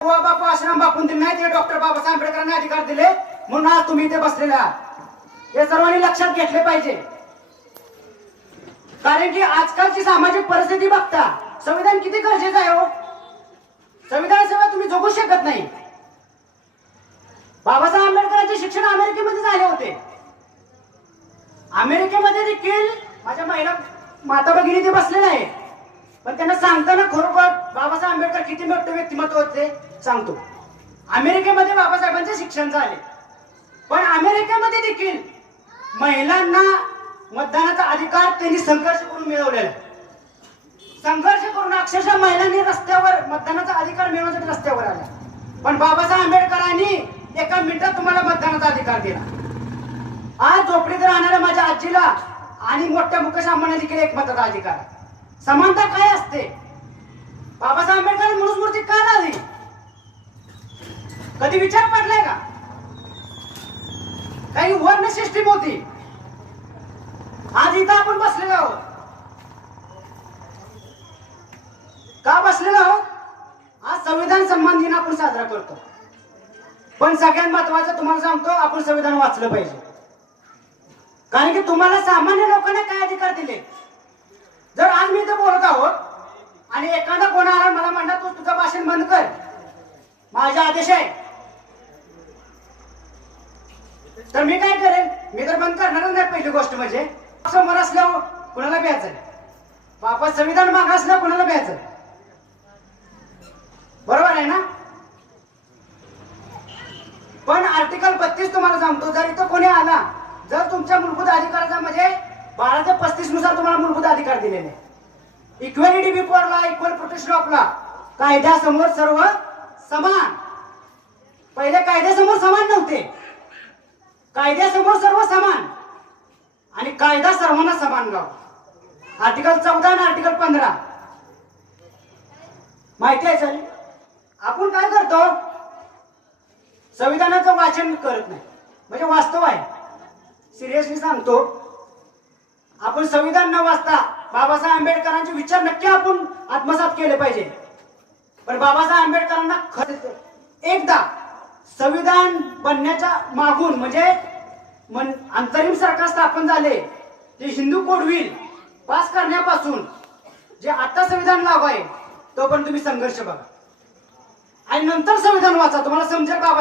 बापू आश्रम बापून दिले नाही, ते डॉक्टर बाबासाहेब आंबेडकरांनी अधिकार दिले, म्हणून आज तुम्ही इथे बसलेले आहात। हे सर्वांनी लक्षात घेतले पाहिजे, कारण की आजकालची सामाजिक परिस्थिती बघता संविधान किती गरजेचं आहे हो। संविधानाशिवाय तुम्ही जगू शकत नाही। बाबासाहेब आंबेडकरांचे शिक्षण अमेरिकेमध्ये झाले होते। अमेरिकेमध्ये देखील माझ्या महिला माता भगिनी ते बसलेले आहे, पण त्यांना सांगताना खरोखर बाबासाहेब आंबेडकर किती मोठे व्यक्तिमत्व होते सांगतो। अमेरिकेमध्ये बाबासाहेबांचे शिक्षण झाले, पण अमेरिकेमध्ये देखील महिलांना मतदानाचा अधिकार त्यांनी संघर्ष करून मिळवलेला आहे। संघर्ष करून अक्षरशः महिलांनी रस्त्यावर मतदानाचा अधिकार मिळवण्यासाठी रस्त्यावर आल्या, पण बाबासाहेब आंबेडकरांनी एका मिनिटात तुम्हाला मतदानाचा अधिकार दिला। आज झोपडीत राहणाऱ्या माझ्या आजीला आणि मोठ्या मुकेश अंबानीला देखील एक मताचा अधिकार आहे। समानता काय असते? बाबासाहेब आंबेडकर मनुस्मृती का झाली? कधी विचार पडलाय का? काही वर्ण सिस्टीम होती। आज इथं आपण बसलेलो आहोत, का बसलेलो आहोत? आज संविधान सन्मान दिन आपण साजरा करतो, पण सगळ्यात महत्वाचं तुम्हाला सांगतो, आपण संविधान वाचलं पाहिजे। कारण की तुम्हाला सामान्य लोकांना काय अधिकार दिले? जर आज मी इथं बोलत आहोत आणि एखादा कोण आला मला म्हणला तू तुझं भाषण बंद कर, माझा आदेश आहे, तर मी काय करेन? मी तर बंद करणारच नाही। पहिली गोष्ट म्हणजे समोर असल्यावर कुणाला भ्यायचं, वापस संविधान मागे असल्यावर कुणाला भ्यायचं? बरोबर आहे ना? पण आर्टिकल 32 तुम्हाला सांगतो, जर इथं कोणी आला, जर तुमच्या मूलभूत अधिकाराचा म्हणजे 1235 नुसार तुम्हाला मूलभूत अधिकार दिलेले, equality before law, equal protection of law, कायद्यासमोर सर्व समान। पहिले कायद्यासमोर समान नव्हते, कायद्यासमोर सर्व समान आणि कायदा सर्वांना समान लाव। आर्टिकल 14 आणि आर्टिकल 15 माहिती आहे सर? आपण काय करतो? संविधानाचं वाचन करत नाही, म्हणजे वास्तव आहे, सिरियसली सांगतो। आपण संविधान न वाचता बाबासाहेब आंबेडकरांचे विचार नक्की आपण आत्मसात केले पाहिजे, पण बाबासाहेब आंबेडकरांना एकदा संविधान बनण्याच्या मागून म्हणजे अंतरिम सरकार स्थापन झाले, ते हिंदू कोड बिल पास करण्यापासून जे आता संविधान लागू आहे तोपर्यंत तुम्ही संघर्ष बघा आणि नंतर संविधान वाचा, तुम्हाला समजेल बाबा